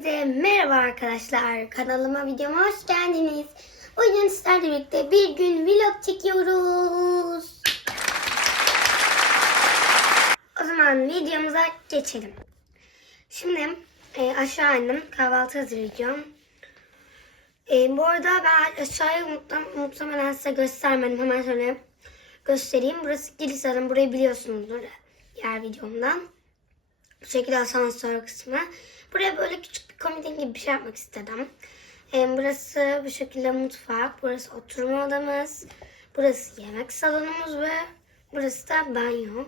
Hepinize merhaba arkadaşlar. Kanalıma videoma hoş geldiniz. Bugün sizlerle birlikte bir gün vlog çekiyoruz. O zaman videomuza geçelim. Şimdi e, aşağı indim. Kahvaltı hazırlayacağım. E, bu arada ben aşağıya muhtem- muhtemelen size göstermedim. Hemen şöyle göstereyim. Burası giriş zaten. Burayı biliyorsunuzdur diğer videomdan. Bu şekilde asansör kısmı. Buraya böyle küçük bir komodin gibi bir şey yapmak istedim. Ee, burası bu şekilde mutfak. Burası oturma odamız. Burası yemek salonumuz ve burası da banyo.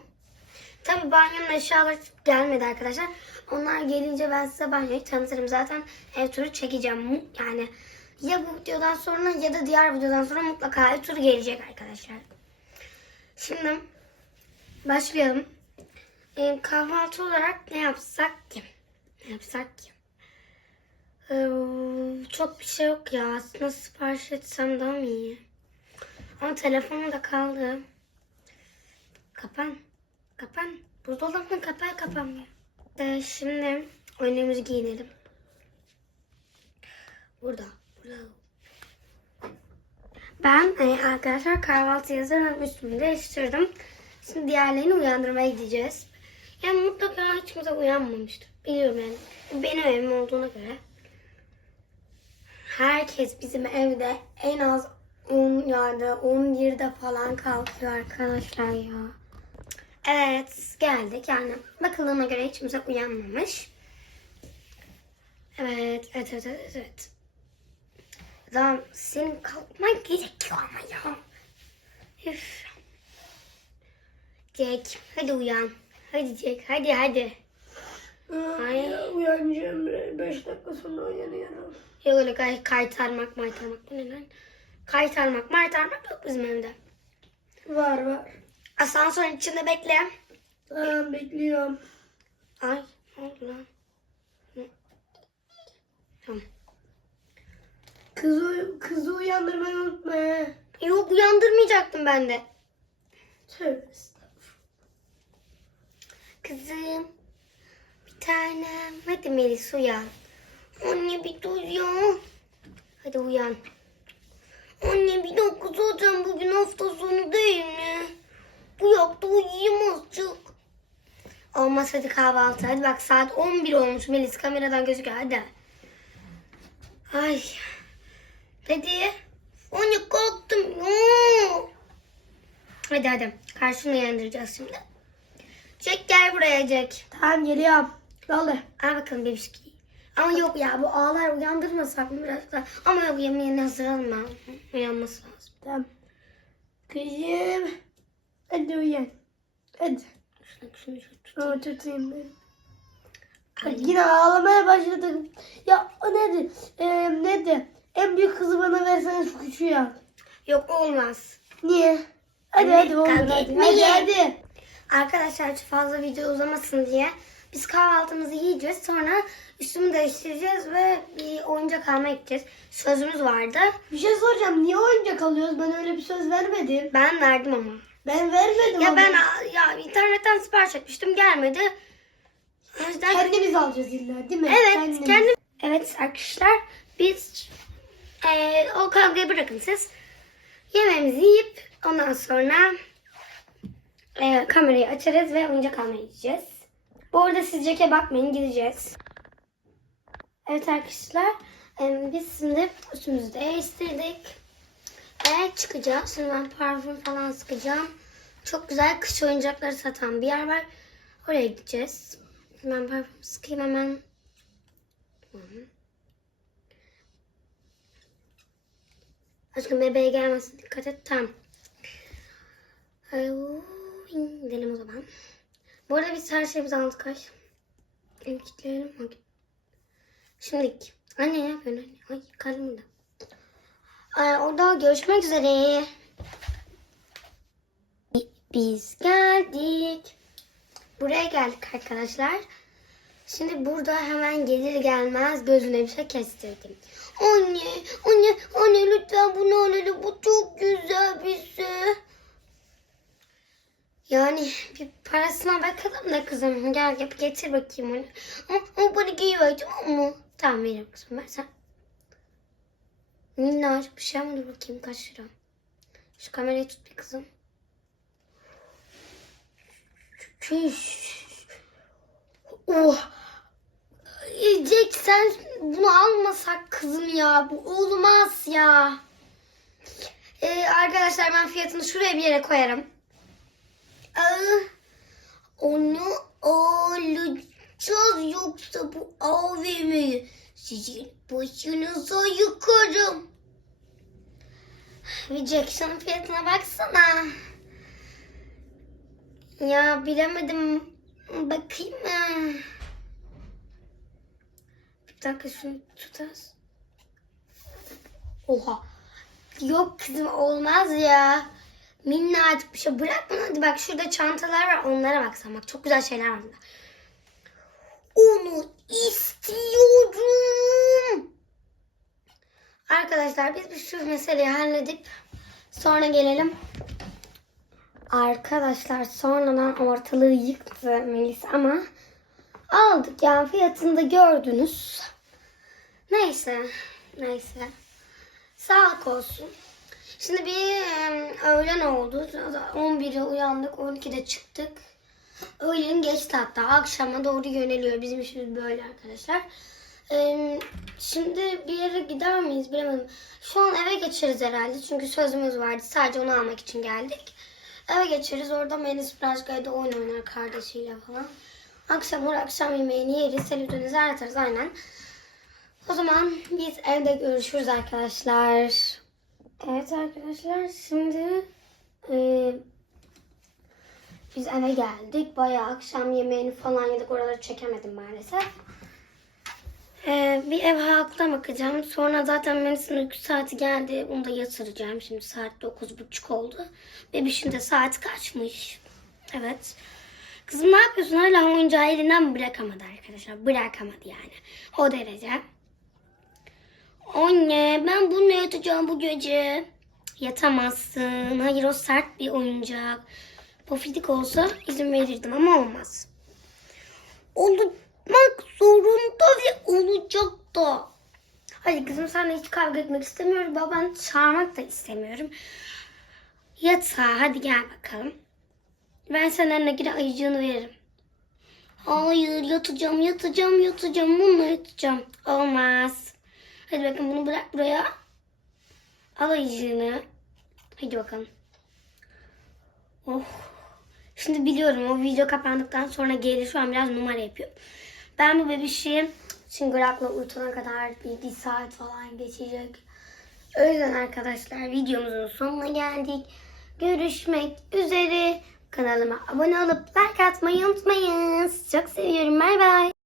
Tabii banyonun eşyaları gelmedi arkadaşlar. Onlar gelince ben size banyoyu tanıtırım. Zaten ev turu çekeceğim. Yani ya bu videodan sonra ya da diğer videodan sonra mutlaka ev turu gelecek arkadaşlar. Şimdi başlayalım. Ee, kahvaltı olarak ne yapsak ki? Ne yapsak ki? Ee, çok bir şey yok ya. Aslında sipariş etsem daha mı iyi? Ama telefonum da kaldı. Kapan. Kapan. Buzdolabını kapan kapanmıyor. Ee, şimdi oyunumuzu giyinelim. Burada. Burada. Ben e, arkadaşlar kahvaltı hazırladım. Üstümü değiştirdim. Şimdi diğerlerini uyandırmaya gideceğiz. Yani mutlaka hiç kimse uyanmamıştır. Biliyorum yani. Benim evim olduğuna göre. Herkes bizim evde en az 10 yerde 11'de falan kalkıyor arkadaşlar ya. Evet geldik yani bakıldığına göre hiç kimse uyanmamış. Evet evet evet evet. evet. Tamam senin kalkman gerekiyor ama ya. Üf. Jack hadi uyan. Hadi Jack hadi hadi. Ay. Ya, uyanacağım. 5 dakika sonra uyanıyorum. Yok öyle kay kaytarmak maytarmak ne lan? Kaytarmak maytarmak yok bizim evde. Var var. Asansörün içinde bekle. Tamam bekliyorum. Ay ne oldu lan? Tamam. Kızı, kızı uyandırmayı unutma. Yok uyandırmayacaktım ben de. Tövbe estağfurullah. Kızım. Tanem. Hadi Melis uyan. Anne bir dur ya. Hadi uyan. Anne bir dakika zaten bugün hafta sonu değil mi? Bu yaptı uyuyayım azıcık. Olmaz hadi kahvaltı. Hadi bak saat 11 olmuş Melis kameradan gözüküyor hadi. Ay. Hadi. Anne kalktım. Hadi hadi. Karşını uyandıracağız şimdi. Jack gel buraya Jack. Tamam geliyorum. Vallahi. Al bakalım bebişki. Ama yok ya bu ağlar uyandırmasak mı biraz da. Ama yok yemeğini hazırlayalım ben. Uyanması lazım. Tamam. Kızım. Hadi uyan. Hadi. Şunu, şunu, tutayım. Ben. Bak yine ağlamaya başladı. Ya o nedir? Ee, nedir? En büyük kızı bana versene şu küçüğü ya. Yok olmaz. Niye? Hadi hadi olur kavga hadi. Hadi hadi. Arkadaşlar fazla video uzamasın diye biz kahvaltımızı yiyeceğiz. Sonra üstümü değiştireceğiz ve bir oyuncak almaya gideceğiz. Sözümüz vardı. Bir şey soracağım. Niye oyuncak alıyoruz? Ben öyle bir söz vermedim. Ben verdim ama. Ben vermedim Ya ama. ben ya internetten sipariş etmiştim gelmedi. O yüzden Kendimiz alacağız illa değil mi? Evet, Kendimiz. kendim. Evet arkadaşlar, biz eee, o kavgayı bırakın siz. Yemeğimizi yiyip ondan sonra eee, kamerayı açarız ve oyuncak almaya gideceğiz. Bu arada siz Jack'e bakmayın, gideceğiz. Evet arkadaşlar, biz şimdi üstümüzü değiştirdik. Ve çıkacağız. Şimdi ben parfüm falan sıkacağım. Çok güzel kış oyuncakları satan bir yer var. Oraya gideceğiz. Ben parfüm sıkayım hemen. Aşkım bebeğe gelmesin. Dikkat et. Tamam. Ay, uuu, Gidelim o zaman. Bu arada biz her şeyimizi aldık. Ay. El kilitleyelim. Hadi. Şimdi anne ne yapıyorsun anne? Ay kalbim burada. Ay, orada görüşmek üzere. Biz geldik. Buraya geldik arkadaşlar. Şimdi burada hemen gelir gelmez gözüne bir şey kestirdim. Anne, anne, anne lütfen bunu alalım. Bu çok güzel bir şey. Yani bir parasına bakalım da kızım. Gel yap getir bakayım onu. Ama, ama bana giyiver tamam mı? Tamam veriyorum kızım ver sen. Minnacık bir şey ama dur bakayım kaç lira. Şu kamerayı tut bir kızım. Oh. Jack sen bunu almasak kızım ya. Bu olmaz ya. Ee, arkadaşlar ben fiyatını şuraya bir yere koyarım. Onu alacağız yoksa bu AVM'yi sizin başınıza yıkarım. Bir Jackson'ın fiyatına baksana. Ya bilemedim. Bakayım mı? Bir dakika şunu tutarız. Oha. Yok kızım olmaz ya. Minnacık bir şey. Bırak bunu hadi bak şurada çantalar var onlara baksan bak çok güzel şeyler var. Onu istiyorum. Arkadaşlar biz bir şu meseleyi halledip sonra gelelim. Arkadaşlar sonradan ortalığı yıktı Melis ama aldık yani fiyatını da gördünüz. Neyse. Neyse. Sağlık olsun. Şimdi bir öğlen oldu. 11'e uyandık. 12'de çıktık. Öğlen geçti hatta. Akşama doğru yöneliyor. Bizim işimiz böyle arkadaşlar. Şimdi bir yere gider miyiz bilemedim. Şu an eve geçeriz herhalde. Çünkü sözümüz vardı. Sadece onu almak için geldik. Eve geçeriz. Orada Melis birazcık evde oyun oynar kardeşiyle falan. Akşam olur akşam yemeğini yeriz. Televizyon izler aynen. O zaman biz evde görüşürüz arkadaşlar. Evet arkadaşlar şimdi e, biz eve geldik. Bayağı akşam yemeğini falan yedik. Oraları çekemedim maalesef. E, bir ev halkına bakacağım. Sonra zaten Melis'in uyku saati geldi. Onu da yatıracağım. Şimdi saat 9.30 oldu. Bebişin de saati kaçmış. Evet. Kızım ne yapıyorsun? Hala oyuncağı elinden bırakamadı arkadaşlar. Bırakamadı yani. O derece. Anne ben bununla yatacağım bu gece. Yatamazsın. Hayır o sert bir oyuncak. Pofidik olsa izin verirdim ama olmaz. Olmak zorunda ve olacak da. Hadi kızım senle hiç kavga etmek istemiyorum. Baban çağırmak da istemiyorum. Yatağa hadi gel bakalım. Ben seninle gire ayıcığını veririm. Hayır yatacağım yatacağım yatacağım bununla yatacağım. Olmaz. Hadi bakın bunu bırak buraya. Al ayıcığını. Hadi bakalım. Oh. Şimdi biliyorum o video kapandıktan sonra gelir. Şu an biraz numara yapıyor. Ben bu bebişi çıngırakla uyutana kadar bir, bir saat falan geçecek. O yüzden arkadaşlar videomuzun sonuna geldik. Görüşmek üzere. Kanalıma abone olup like atmayı unutmayın. Çok seviyorum. Bay bay.